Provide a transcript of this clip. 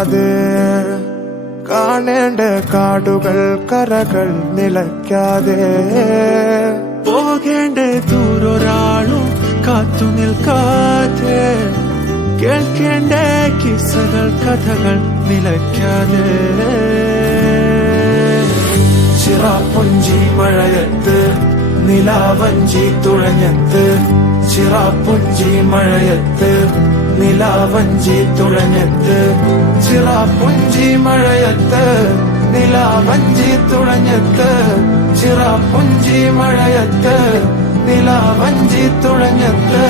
നിൽക്കാതെ കാണേണ്ട കാടുകൾ കരകൾ നിലയ്ക്കാതെ പോകേണ്ട ദൂരൊരാളും കാത്തു നിൽക്കാതെ കേൾക്കേണ്ട കിസ്സകൾ കഥകൾ നിലയ്ക്കാതെ ചിറാപ്പുഞ്ചി മഴയത്ത് നിലാവഞ്ചി തുഴഞ്ഞത്ത് ചിറാപ്പുഞ്ചി മഴയത്ത് നിലാവഞ്ചി തുഴഞ്ഞത്ത് ചിറാപ്പുഞ്ചി മഴയത്ത് നിലാവഞ്ചി തുഴഞ്ഞത്ത് ചിറാപ്പുഞ്ചി മഴയത്ത് നിലാവഞ്ചി തുഴഞ്ഞത്ത്